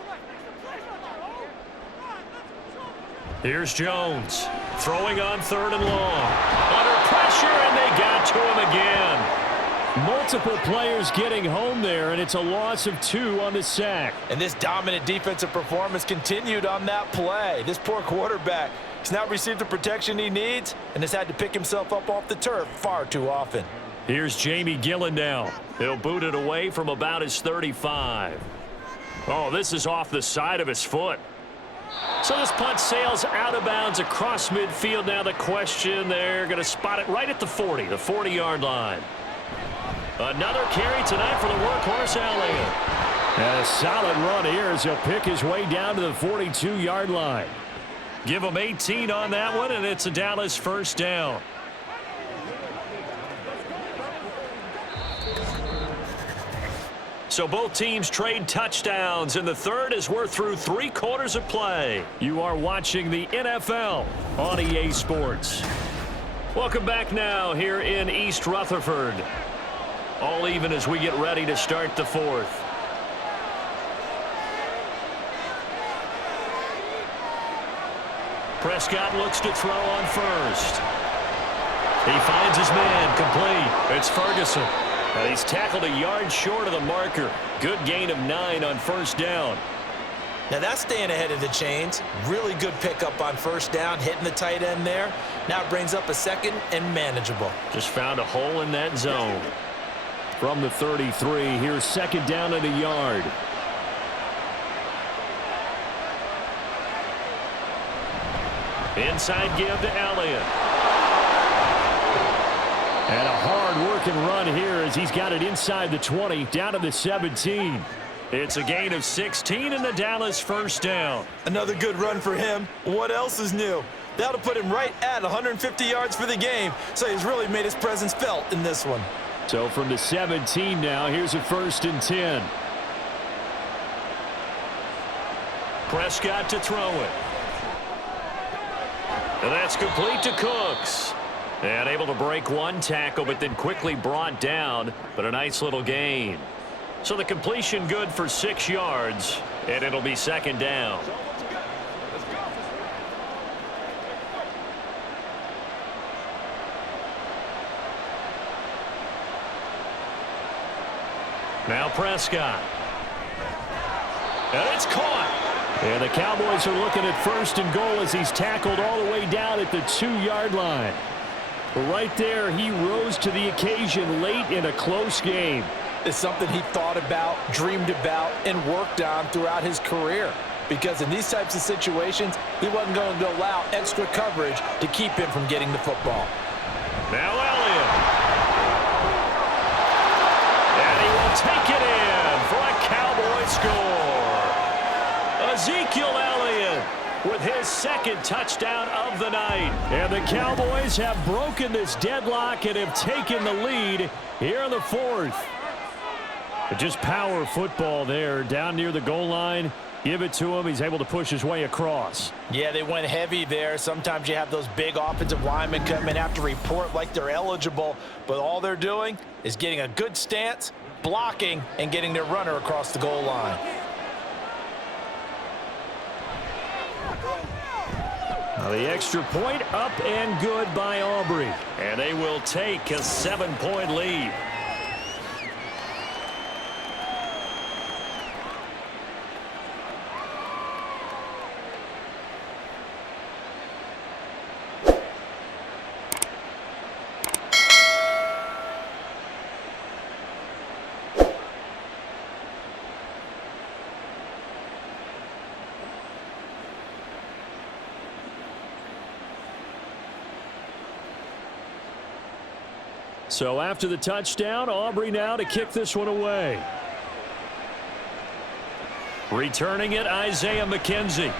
Here's Jones throwing on 3rd and long. Under pressure, and they got to him again. Multiple players getting home there, and it's a loss of 2 on the sack. And this dominant defensive performance continued on that play. This poor quarterback has not received the protection he needs and has had to pick himself up off the turf far too often. Here's Jamie Gillen now. He'll boot it away from about his 35. Oh, this is off the side of his foot. So this punt sails out of bounds across midfield. Now the question, they're going to spot it right at the 40, the 40-yard line. Another carry tonight for the workhorse Elliott. And a solid run here as he'll pick his way down to the 42-yard line. Give him 18 on that one, and it's a Dallas first down. So both teams trade touchdowns in the third as we're through 3 quarters of play. You are watching the NFL on EA Sports. Welcome back now here in East Rutherford. All even as we get ready to start the fourth. Prescott looks to throw on first. He finds his man complete. It's Ferguson. And he's tackled a yard short of the marker. Good gain of 9 on first down. Now that's staying ahead of the chains. Really good pickup on first down, hitting the tight end there. Now it brings up a second and manageable. Just found a hole in that zone. From the 33, here's second down and a yard. Inside give to Elliott. And a hard-working run here as he's got it inside the 20, down to the 17. It's a gain of 16 and the Dallas first down. Another good run for him. What else is new? That'll put him right at 150 yards for the game, so he's really made his presence felt in this one. So from the 17 now, here's a 1st and 10. Prescott to throw it. And that's complete to Cooks. And able to break one tackle, but then quickly brought down. But a nice little gain. So the completion good for 6 yards, and it'll be second down. Now Prescott. And it's caught. And the Cowboys are looking at 1st and goal as he's tackled all the way down at the 2-yard line. Right there, he rose to the occasion late in a close game. It's something he thought about, dreamed about, and worked on throughout his career. Because in these types of situations, he wasn't going to allow extra coverage to keep him from getting the football. Now Elliott. And he will take it in for a Cowboy score. Ezekiel Elliott with his second touchdown of the night. And the Cowboys have broken this deadlock and have taken the lead here in the fourth. But just power football there down near the goal line. Give it to him. He's able to push his way across. Yeah, they went heavy there. Sometimes you have those big offensive linemen come in, have to report like they're eligible, but all they're doing is getting a good stance, blocking, and getting their runner across the goal line. Now the extra point up and good by Aubrey. And they will take a 7-point lead. So after the touchdown, Aubrey now to kick this one away. Returning it, Isaiah McKenzie.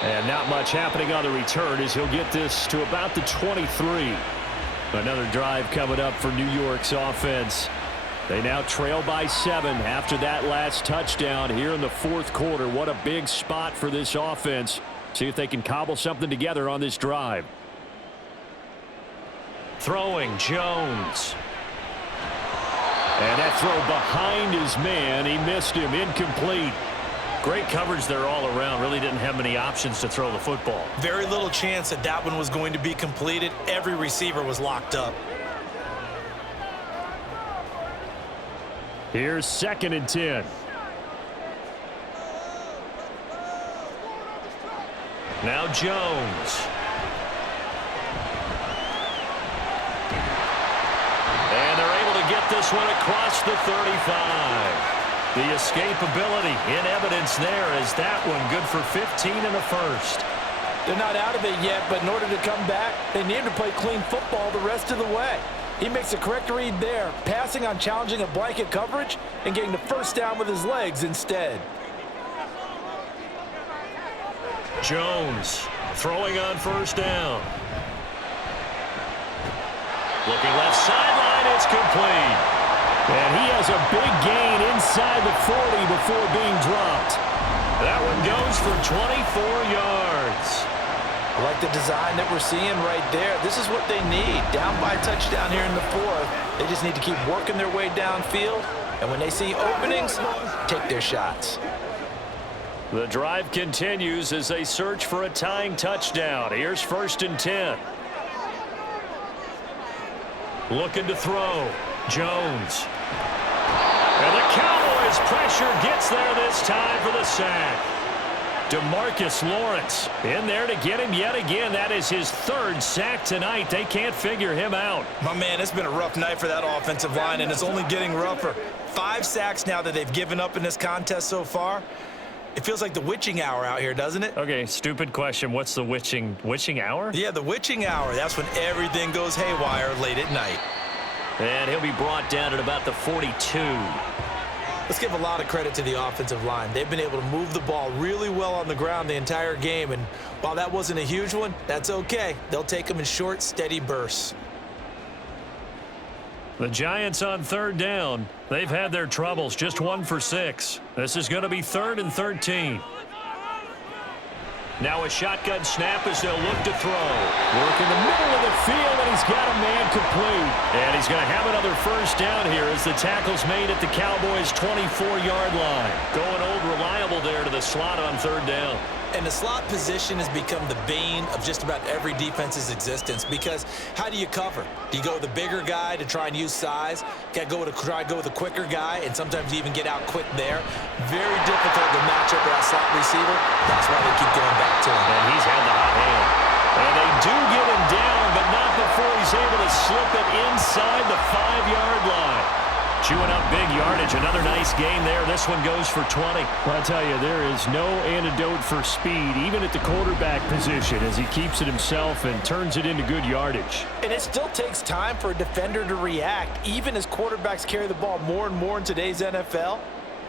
And not much happening on the return as he'll get this to about the 23. Another drive coming up for New York's offense. They now trail by 7 after that last touchdown here in the fourth quarter. What a big spot for this offense. See if they can cobble something together on this drive. Throwing, Jones. And that throw behind his man. He missed him. Incomplete. Great coverage there all around. Really didn't have many options to throw the football. Very little chance that that one was going to be completed. Every receiver was locked up. Here's 2nd and 10. Now Jones. And they're able to get this one across the 35. The escapability in evidence there as that one good for 15 in the first. They're not out of it yet, but in order to come back, they need to play clean football the rest of the way. He makes the correct read there, passing on challenging a blanket coverage and getting the first down with his legs instead. Jones throwing on first down. Looking left sideline, it's complete. And he has a big gain inside the 40 before being dropped. That one goes for 24 yards. I like the design that we're seeing right there. This is what they need. Down by a touchdown here in the fourth. They just need to keep working their way downfield. And when they see openings, take their shots. The drive continues as they search for a tying touchdown. Here's 1st and 10. Looking to throw. Jones. And the Cowboys pressure gets there this time for the sack. DeMarcus Lawrence in there to get him yet again. That is his 3rd sack tonight. They can't figure him out. My man, it's been a rough night for that offensive line, and it's only getting rougher. 5 sacks now that they've given up in this contest so far. It feels like the witching hour out here, doesn't it? Okay, stupid question. What's the witching hour? Yeah, the witching hour. That's when everything goes haywire late at night. And he'll be brought down at about the 42. Let's give a lot of credit to the offensive line. They've been able to move the ball really well on the ground the entire game, and while that wasn't a huge one, that's okay. They'll take them in short, steady bursts. The Giants on 3rd down. They've had their troubles, just 1 for 6. This is going to be 3rd and 13. Now a shotgun snap as they'll look to throw. Work in the middle of the field, and he's got a man complete. And he's going to have another first down here as the tackle's made at the Cowboys' 24-yard line. Going old reliable there to the slot on 3rd down. And the slot position has become the bane of just about every defense's existence because how do you cover? Do you go with the bigger guy to try and use size? Got to try to go with a quicker guy, and sometimes you even get out quick there. Very difficult to match up with that slot receiver. That's why they keep going back to him. And he's had the hot hand. And they do get him down, but not before he's able to slip it inside the 5-yard line. Chewing up big yardage. Another nice gain there. This one goes for 20. Well, I'll tell you, there is no antidote for speed, even at the quarterback position, as he keeps it himself and turns it into good yardage. And it still takes time for a defender to react. Even as quarterbacks carry the ball more and more in today's NFL,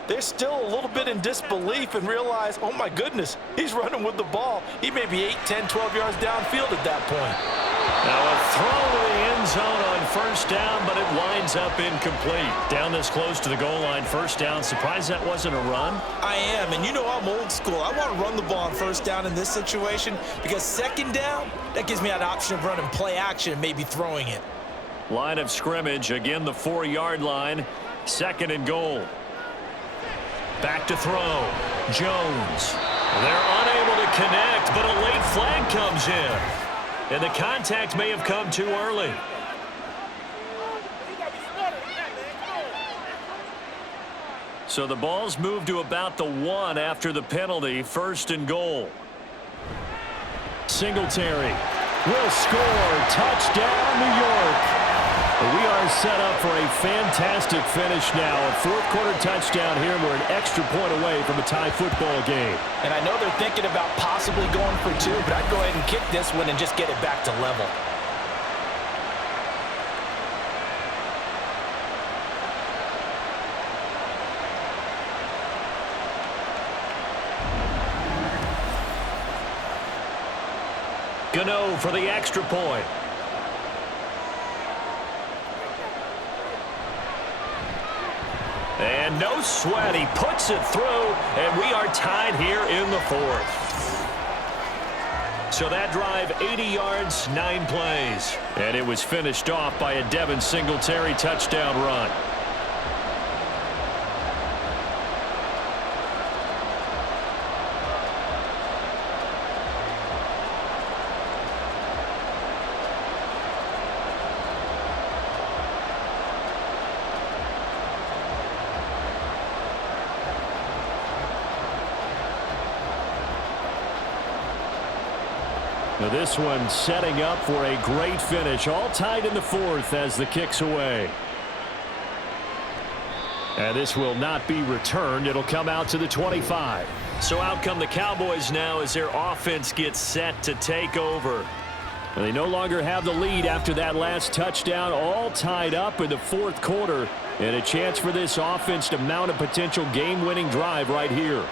they're still a little bit in disbelief and realize, oh, my goodness, he's running with the ball. He may be 8, 10, 12 yards downfield at that point. Now a throw to the end zone on first down, but it winds up incomplete. Down this close to the goal line, first down. Surprised that wasn't a run? I am, and you know I'm old school. I want to run the ball on first down in this situation because 2nd down, that gives me an option of running play action and maybe throwing it. Line of scrimmage, again the 4-yard line, 2nd and goal. Back to throw. Jones. They're unable to connect, but a late flag comes in. And the contact may have come too early. So the ball's moved to about the 1 after the penalty. 1st and goal. Singletary will score. Touchdown, New York. We are set up for a fantastic finish now. A 4th quarter touchdown here, and we're an extra point away from a tie football game. And I know they're thinking about possibly going for 2, but I'd go ahead and kick this one and just get it back to level. Gano for the extra point. And no sweat. He puts it through, and we are tied here in the fourth. So that drive, 80 yards, 9 plays. And it was finished off by a Devin Singletary touchdown run. Now this one setting up for a great finish. All tied in the fourth as the kick's away. And this will not be returned. It'll come out to the 25. So out come the Cowboys now as their offense gets set to take over. And they no longer have the lead after that last touchdown. All tied up in the fourth quarter. And a chance for this offense to mount a potential game-winning drive right here.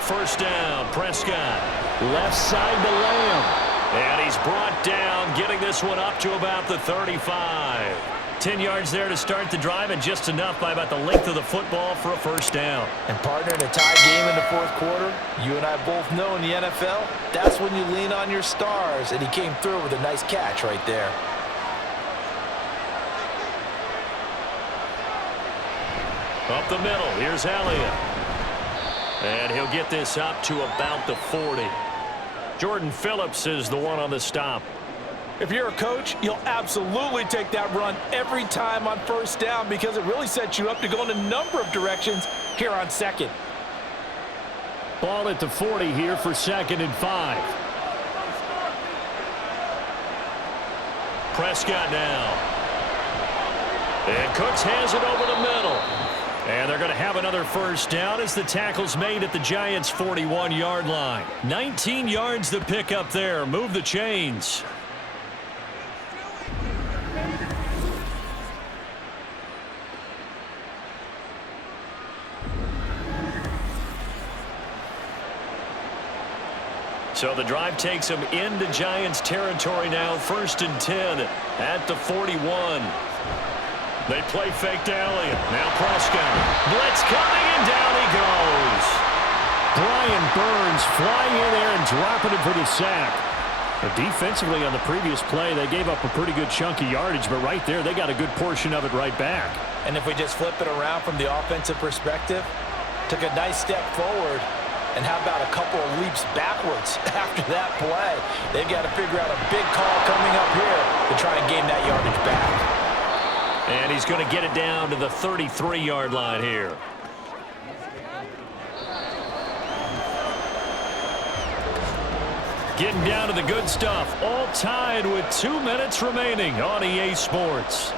First down, Prescott. Left side to Lamb. And he's brought down, getting this one up to about the 35. 10 yards there to start the drive, and just enough by about the length of the football for a first down. And partner, in a tie game in the fourth quarter, you and I both know in the NFL, that's when you lean on your stars, and he came through with a nice catch right there. Up the middle, here's Elliott. And he'll get this up to about the 40. Jordan Phillips is the one on the stop. If you're a coach, you'll absolutely take that run every time on first down because it really sets you up to go in a number of directions here on second. Ball at the 40 here for 2nd and 5. Prescott now. And Cooks has it over the middle. And they're going to have another first down as the tackle's made at the Giants' 41-yard line. 19 yards to pick up there. Move the chains. So the drive takes them into Giants territory now. 1st and 10 at the 41. They play fake to Elliott. Now Prescott. Blitz coming, and down he goes. Brian Burns flying in there and dropping it for the sack. But defensively on the previous play, they gave up a pretty good chunk of yardage, but right there, they got a good portion of it right back. And if we just flip it around from the offensive perspective, took a nice step forward, and how about a couple of leaps backwards after that play? They've got to figure out a big call coming up here to try and gain that yardage back. And he's going to get it down to the 33-yard line here. Getting down to the good stuff. All tied with 2 minutes remaining on EA Sports.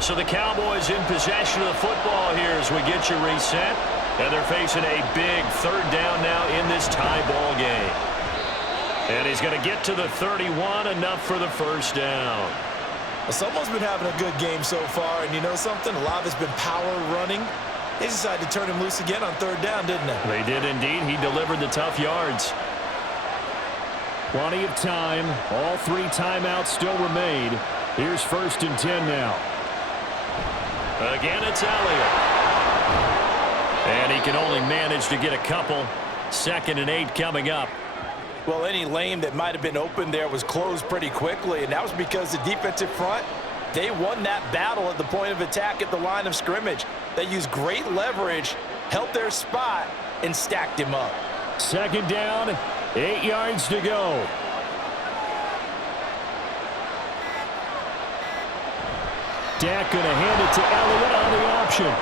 So the Cowboys in possession of the football here as we get you reset. And they're facing a big 3rd down now in this tie ball game. And he's going to get to the 31, enough for the first down. Well, someone's been having a good game so far, and you know something? A lot of it's been power running. They decided to turn him loose again on 3rd down, didn't they? They did indeed. He delivered the tough yards. Plenty of time. All 3 timeouts still remain. Here's 1st and 10 now. Again, it's Elliott. And he can only manage to get a couple. 2nd and 8 coming up. Well, any lane that might have been open there was closed pretty quickly, and that was because the defensive front, they won that battle at the point of attack at the line of scrimmage. They used great leverage, held their spot, and stacked him up. 2nd down, 8 yards to go. Dak going to hand it to Elliott on the option.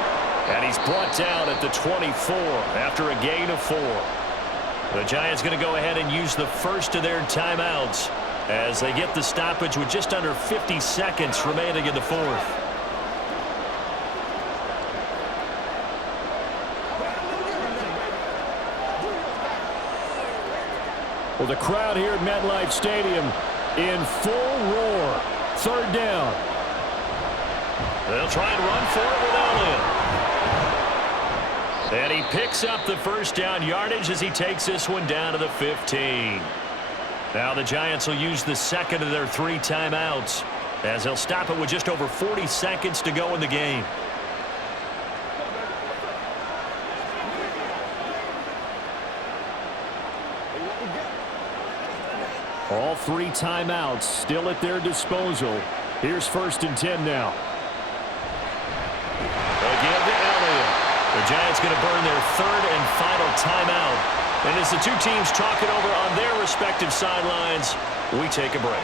And he's brought down at the 24 after a gain of 4. The Giants going to go ahead and use the first of their timeouts as they get the stoppage with just under 50 seconds remaining in the fourth. Well, the crowd here at MetLife Stadium in full roar. 3rd down. They'll try and run for it with Elliott. And he picks up the first down yardage as he takes this one down to the 15. Now the Giants will use the second of their 3 timeouts, as they'll stop it with just over 40 seconds to go in the game. All 3 timeouts still at their disposal. Here's 1st and 10 now. Again to Elliott. The Giants going to burn their 3rd and final timeout. And as the 2 teams talk it over on their respective sidelines, we take a break.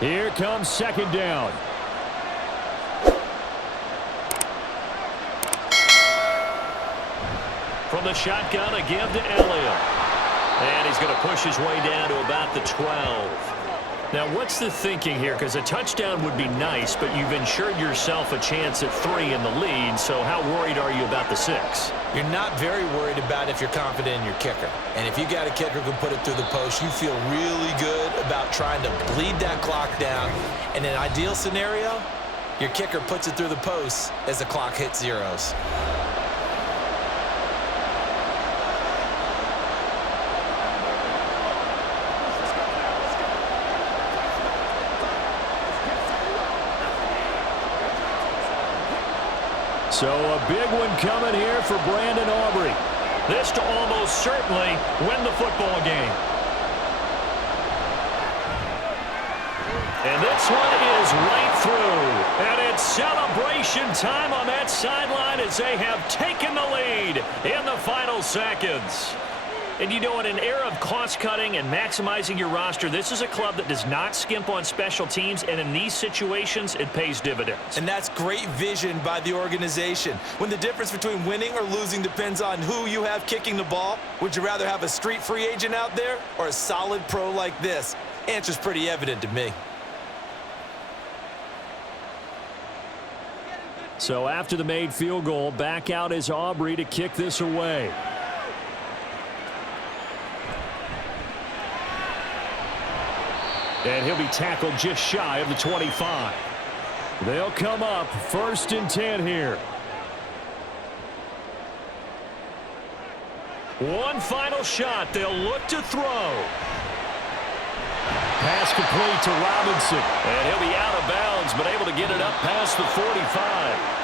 Here comes 2nd down. From the shotgun, a give to Elliott. And he's going to push his way down to about the 12. Now, what's the thinking here? Because a touchdown would be nice, but you've ensured yourself a chance at 3 in the lead, so how worried are you about the 6? You're not very worried about if you're confident in your kicker. And if you got a kicker who can put it through the post, you feel really good about trying to bleed that clock down. In an ideal scenario, your kicker puts it through the post as the clock hits zeros. So a big one coming here for Brandon Aubrey. This to almost certainly win the football game. And this one is right through. And it's celebration time on that sideline as they have taken the lead in the final seconds. And you know, in an era of cost-cutting and maximizing your roster, this is a club that does not skimp on special teams, and in these situations, it pays dividends. And that's great vision by the organization. When the difference between winning or losing depends on who you have kicking the ball, would you rather have a street free agent out there or a solid pro like this? Answer's pretty evident to me. So after the made field goal, back out is Aubrey to kick this away. And he'll be tackled just shy of the 25. They'll come up 1st and 10 here. One final shot. They'll look to throw. Pass complete to Robinson. And he'll be out of bounds, but able to get it up past the 45.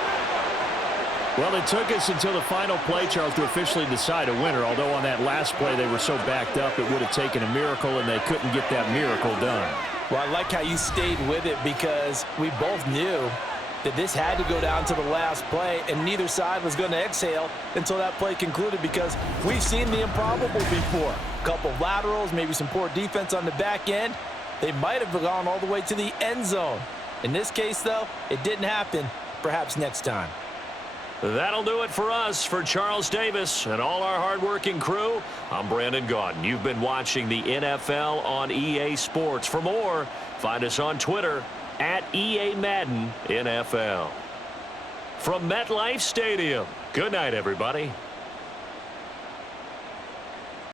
Well, it took us until the final play, Charles, to officially decide a winner, although on that last play they were so backed up it would have taken a miracle, and they couldn't get that miracle done. Well, I like how you stayed with it because we both knew that this had to go down to the last play, and neither side was going to exhale until that play concluded because we've seen the improbable before. A couple of laterals, maybe some poor defense on the back end. They might have gone all the way to the end zone. In this case, though, it didn't happen. Perhaps next time. That'll do it for us. For Charles Davis and all our hardworking crew, I'm Brandon Gaudin. You've been watching the NFL on EA Sports. For more, find us on Twitter at EA Madden NFL. From MetLife Stadium, good night, everybody.